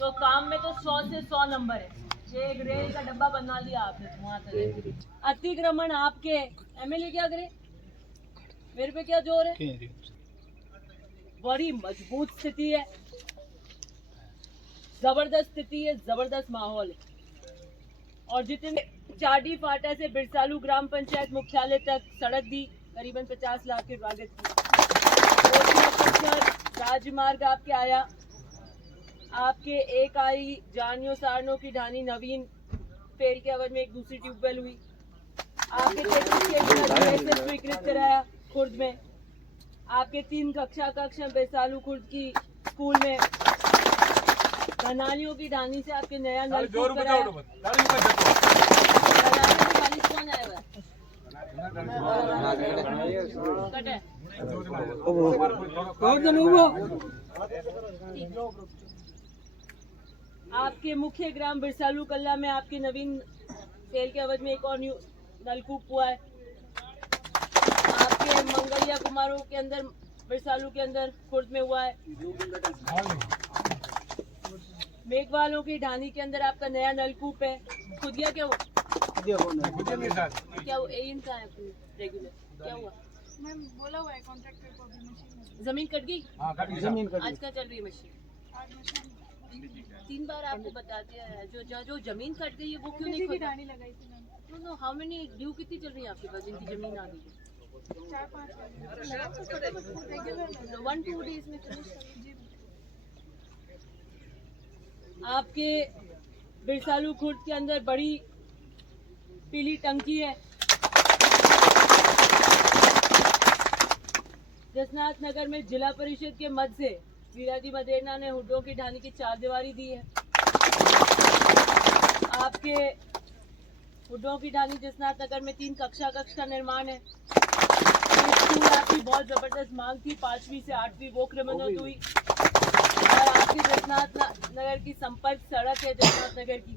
तो काम में तो 100 से 100 नंबर है। ये एक रेल का डब्बा बना लिया आपने वहाँ तक। अतिक्रमण आपके एमएलए क्या करे, मेरे पे क्या जोर है। बड़ी मजबूत स्थिति है, जबरदस्त स्थिति है, जबरदस्त माहौल है। और जितने चाडी फाटा से बिरसालू ग्राम पंचायत मुख्यालय तक सड़क दी, करीबन 50 लाख की लागत की। राजमार्ग आपके आया, आपके एक आई जानियो सारनों की ढानी नवीन फेल के अवध में एक दूसरी ट्यूबवेल हुई। आपके 33 स्वीकृत कराया खुर्द में। आपके 3 कक्षा बेसालू खुर्द की स्कूल में। धनानियों की ढानी से आपके नया नलकूप कराया। कौन आएगा? आपके मुख्य ग्राम बिरसालू कल्ला में आपके नवीन सेल के अवध में एक और नलकूप हुआ है। आपके मंगलिया कुमारों के अंदर बिरसालू के अंदर खुर्द में हुआ है। मेघवालों की ढानी के अंदर आपका नया नलकूप है। खुदिया क्या हुआ? क्या हुआ? इनका है रेगुलर क्या हुआ? मैम बोला हुआ है कॉन्ट्रैक्टर को अभी मशीन जमीन कट गई। जमीन कट आज क्या चल रही है मशीन? 3 बार आपको बताते हैं जो जमीन कट गई है वो क्यों नहीं खोदा? लगाई थी ma'am. Know how many due कितनी चल रही है आपके पास जिनकी जमीन आ गई? 4-5 1-2 डेज में फिनिश। आपके बिरसालू खुर्द के अंदर बड़ी पीली टंकी है। जसनाथ नगर में जिला परिषद के मद से वीराजी मदेरना ने हुड्डों की ढानी की 4 दीवारी दी है। आपके हुड्डों की ढानी जसनाथ नगर में 3 कक्षा का निर्माण है। स्कूल आपकी बहुत जबरदस्त मांग थी, 5वीं से 8वीं वो क्रमोन्नत हुई। और आपकी जसनाथ नगर की संपर्क सड़क है जसनाथ नगर की,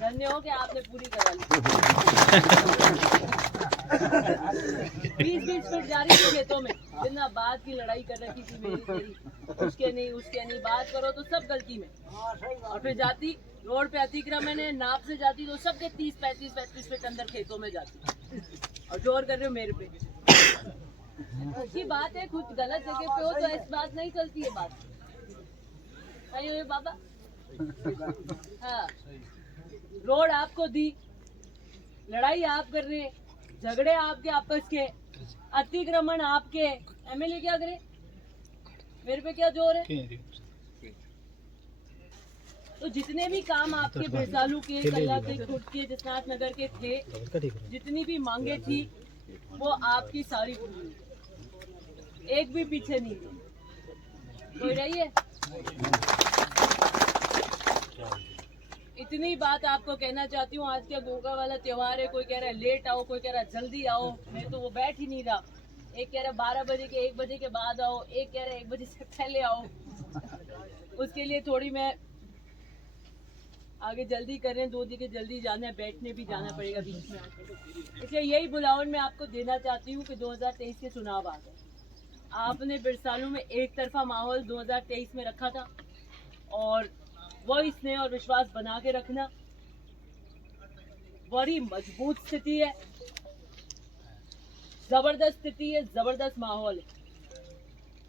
धन्य हो कि आपने पूरी करा ली। 20-20 फीट जारी थी खेतों में, बिना बात की लड़ाई कर रखी थी मेरी तेरी, उसके नहीं बात करो तो सब गलती में। और फिर जाती रोड पे अतिक्रमण है, नाप से जाती तो सबके 30-35 फीट अंदर खेतों में जाती, और जोर कर रहे हो मेरे पे। अच्छी बात है, खुद गलत जगह पे हो तो ऐसी बात नहीं चलती है बात। अरे बाबा हाँ, रोड आपको दी, लड़ाई आप कर रहे, झगड़े आपके आपस के, अतिक्रमण आपके, एमएलए क्या करे, मेरे पे क्या जोर है। तो जितने भी काम आपके बिरसालू के, कल्ला के, खुर्द के, जसनाथ नगर के थे, जितनी भी मांगे थी वो आपकी सारी पूरी, एक भी पीछे नहीं कोई रही है। इतनी बात आपको कहना चाहती हूँ। आज क्या गोगा वाला त्योहार है, कोई कह रहा है लेट आओ, कोई कह रहा है जल्दी आओ, मैं तो वो बैठ ही नहीं रहा। एक कह रहा है 12 बजे के 1 बजे के बाद आओ, एक कह रहा है 1 बजे से पहले आओ। उसके लिए थोड़ी मैं आगे जल्दी कर रहे हैं, 2 जगह जल्दी जाना है, बैठने भी जाना पड़ेगा बीच में। इसलिए यही बुलावन मैं आपको देना चाहती हूँ कि 2023 के चुनाव आ गए। आपने बिरसालू में एक तरफा माहौल 2023 में रखा था, और वही स्नेह और विश्वास बना के रखना। बड़ी मजबूत स्थिति है, जबरदस्त स्थिति है, जबरदस्त माहौल है।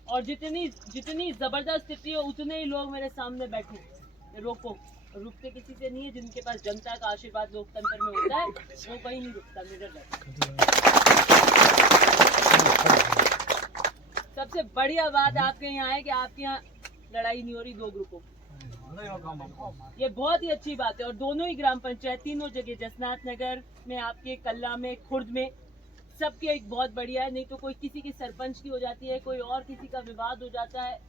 और जितनी जबरदस्त स्थिति है उतने ही लोग मेरे सामने बैठे। रोको, रुकते किसी से नहीं है। जिनके पास जनता का आशीर्वाद लोकतंत्र में होता है वो कहीं नहीं रुकता, निडर रहता। सबसे बढ़िया बात आपके यहाँ है कि आपके यहाँ लड़ाई नहीं हो रही 2 ग्रुपों, ये बहुत ही अच्छी बात है। और दोनों ही ग्राम पंचायत, तीनों जगह, जसनाथ नगर में, आपके कल्ला में, खुर्द में, सबके एक बहुत बढ़िया है। नहीं तो कोई किसी की सरपंच की हो जाती है, कोई और किसी का विवाद हो जाता है,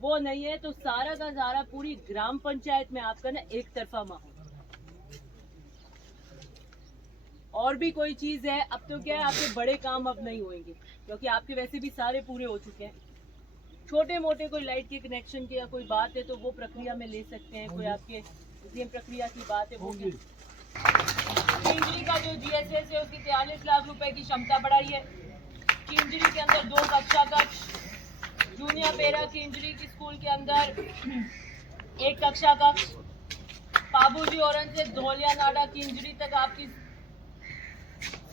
वो नहीं है। तो सारा का सारा पूरी ग्राम पंचायत में आपका ना एक तरफा माहौल। और भी कोई चीज है, अब तो क्या है, आपके बड़े काम अब नहीं होंगे क्योंकि आपके वैसे भी सारे पूरे हो चुके हैं। छोटे मोटे कोई लाइट के कनेक्शन की या कोई बात है तो वो प्रक्रिया में ले सकते हैं। कोई आपके डीएम प्रक्रिया की बात है वो किंजरी का जो जीएसएस है उसकी 43 लाख रुपए की क्षमता बढ़ाई है। किंजरी के अंदर 2 कक्षा कक्ष, जूनियर पेरा किंजरी की स्कूल के अंदर एक कक्षा कक्ष, पाबूजी औरंग से धौलिया नाडा की इंजरी तक आपकी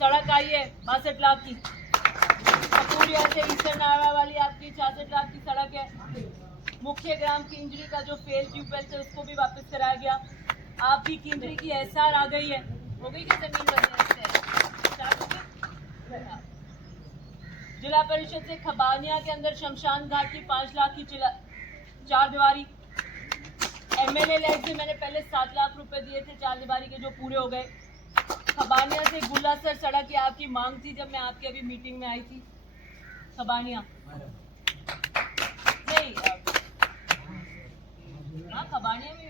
सड़क आई है 62 लाख की। कपूरिया से ईस्टर्न नाडा वाली आपकी 66 लाख की सड़क है। मुख्य ग्राम की इंजरी का जो फेल ट्यूबवेल थे उसको भी वापस कराया गया। आपकी किंजरी की एसआर आ गई है, हो गई कि जमीन बनने से। जिला परिषद से खबानिया के अंदर शमशान घाट की 5 लाख की चार दीवारी। एमएलए लैब से मैंने पहले 7 लाख रुपए दिए थे 4 दीवारी के, जो पूरे हो गए। खबानिया से गुलासर सड़क की आपकी मांग थी जब मैं आपके अभी मीटिंग में आई थी। खबानिया नहीं, हाँ खबानिया में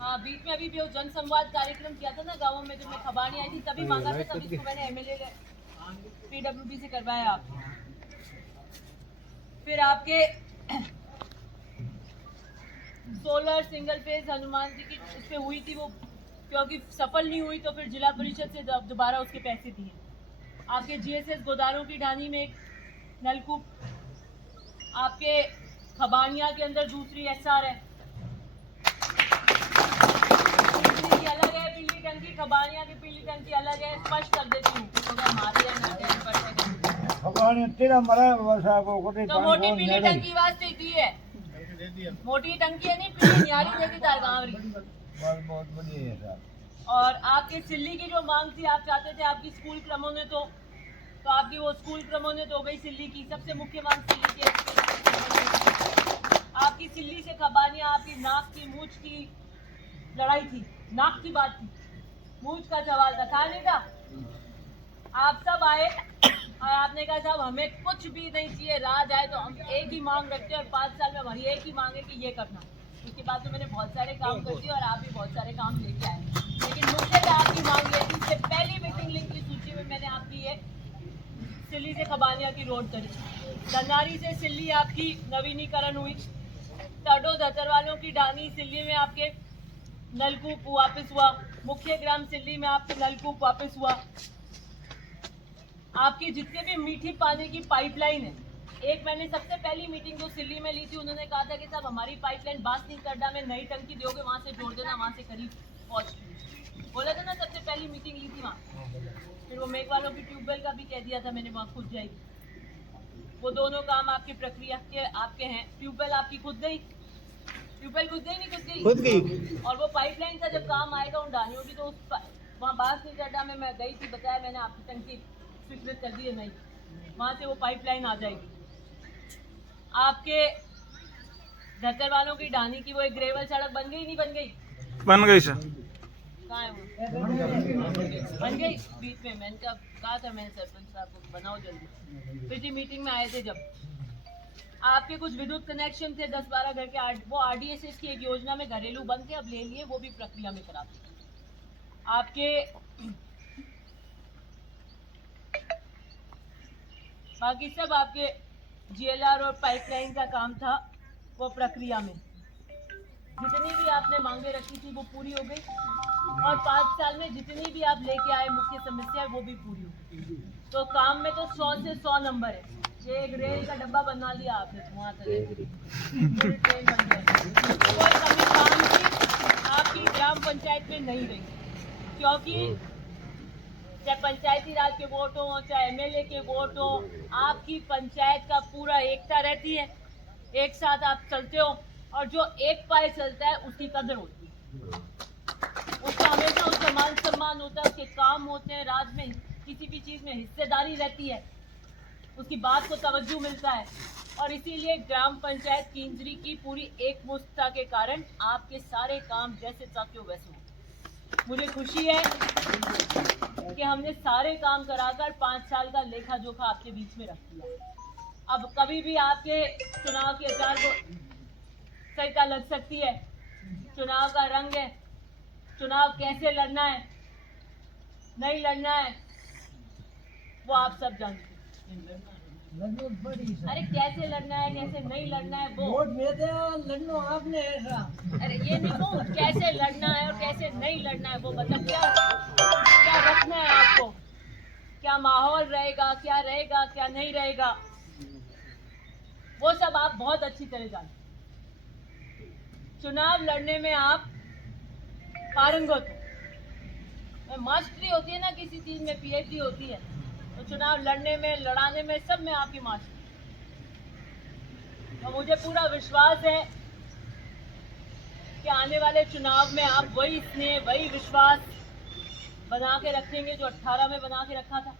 हाँ बीच में अभी भी वो जन संवाद कार्यक्रम किया था ना गाँवों में, जब मैं खबानिया आई थी तभी मांगा था, तभी इसको मैंने एमएलए पीडब्ल्यूडी से करवाया। आप फिर आपके solar single phase Hanuman ji की उस पे हुई थी, वो क्योंकि सफल नहीं हुई तो फिर जिला परिषद से दोबारा उसके पैसे दिए। आपके जीएसएस गोदारों की ढानी में एक नलकूप। आपके खबानिया के अंदर दूसरी एसआर है, अलग है। पीली टंकी खबानिया की पीली टंकी अलग है, स्पष्ट कर देती हूँ तो मोटी पीली टंकी वास्ते दी है, मोटी टंकी है नहीं, पीली नियारी देती तारगांवरी। बहुत बढ़िया है साहब। और आपके सिल्ली की जो मांग थी, आप चाहते थे आपकी स्कूल क्रमोन्नत हो, तो आपकी वो स्कूल क्रमोन्नत हो गई। सिल्ली की सबसे मुख्य मांग सिल्ली की आपकी सिल्ली से खबानिया आपकी नाक की मूंछ की लड़ाई थी, नाक की बात थी, मूंछ का सवाल था नहीं था। आप सब आए और आपने कहा साहब हमें कुछ भी नहीं चाहिए, राज आए तो हम एक ही मांग रखते हैं और 5 साल में हमारी एक ही मांग है कि ये करना। उसके बाद तो मैंने बहुत सारे काम कर दिए और आप भी बहुत सारे काम लेके आए, लेकिन मुझसे तो आपकी मांग ये थी। इससे पहली मीटिंग लिंक की सूची में मैंने आपकी ये सिल्ली से खबानिया की रोड करी, धनारी से सिल्ली आपकी नवीनीकरण हुई, तडो धतर वालों की ढानी सिल्ली में आपके नलकूप वापस हुआ, मुख्य ग्राम सिल्ली में आपके नलकूप वापस हुआ। आपकी जितने भी मीठी पानी की पाइपलाइन है, एक मैंने सबसे पहली मीटिंग जो सिल्ली में ली थी, उन्होंने कहा था कि साहब हमारी पाइपलाइन बासनी करडा में नई टंकी दोगे, वहां से जोड़ देना, वहां से करीब पहुंच बोला था ना, सबसे पहली मीटिंग ली थी वहाँ। फिर वो मेघ वालों की ट्यूबवेल का भी कह दिया था मैंने, वहाँ खुद जाएगी। वो दोनों काम आपकी प्रक्रिया के आपके हैं। ट्यूबवेल आपकी खुद गई, ट्यूबवेल खुद गई नहीं खुद गई। और वो पाइपलाइन का जब काम आएगा उन ढानियों की, तो उस वहाँ बासनी करडा में मैं गई थी, बताया मैंने आपकी टंकी स्वीकृत कर दी है नहीं, वहाँ से वो पाइपलाइन आ जाएगी। आपके धतर वालों की ढानी की वो एक ग्रेवल सड़क बन गई नहीं बन गई? बन गई सर। कहाँ है वो? बन गई बीच में, मैंने कहा था मैंने सरपंच साहब को बनाओ जल्दी। पिछली मीटिंग में आए थे जब। आपके कुछ विद्युत कनेक्शन थे 10-12 घर के, वो आरडीएसएस की एक योजना में घरेलू बंद थे, अब ले लिए, वो भी प्रक्रिया में करा दी। आपके बाकी सब आपके जीएलआर और पाइपलाइन का काम था, वो प्रक्रिया में। जितनी भी आपने मांगे रखी थी वो पूरी हो गई, और 5 साल में जितनी भी आप लेके आए मुख्य समस्या वो भी पूरी हो गई। तो काम में तो 100 से 100 नंबर है। ये एक रेल का डब्बा बना लिया आपने, वहाँ पूरी ट्रेन बन गई। कोई कमी काम की आपकी ग्राम पंचायत में नहीं रही, क्योंकि चाहे पंचायती राज के वोट हो, चाहे एमएलए के वोट हो, आपकी पंचायत का पूरा एकता रहती है, एक साथ आप चलते हो, और जो एक पाए चलता है उसकी कदर होती है, उसका हमेशा उसका मान सम्मान होता है, उसके काम होते हैं, राज में किसी भी चीज में हिस्सेदारी रहती है, उसकी बात को तवज्जो मिलता है। और इसीलिए ग्राम पंचायत किंजरी की पूरी एकमुश्तता के कारण आपके सारे काम जैसे चाहते वैसे हो। मुझे खुशी है कि हमने सारे काम कराकर 5 साल का लेखा जोखा आपके बीच में रख दिया। अब कभी भी आपके चुनाव के आचार को संहिता लग सकती है, चुनाव का रंग है, चुनाव कैसे लड़ना है नहीं लड़ना है वो आप सब जानते हैं। अरे कैसे लड़ना है कैसे नहीं लड़ना है वो वोट लड़ना आपने ऐसा, अरे ये नहीं वो कैसे लड़ना है और कैसे नहीं लड़ना है वो मतलब क्या रखना है आपको, क्या माहौल रहेगा, क्या रहेगा क्या नहीं रहेगा, वो सब बहुत अच्छी तरह जानते हैं। चुनाव लड़ने में आप पारंगत हो। मास्टरी होती है ना किसी चीज में, पीएचडी होती है, तो चुनाव लड़ने में, लड़ाने में, सब में आपकी मास्टरी। तो मुझे पूरा विश्वास है कि आने वाले चुनाव में आप वही स्नेह, वही विश्वास बना के रखेंगे जो 18 में बना के रखा था।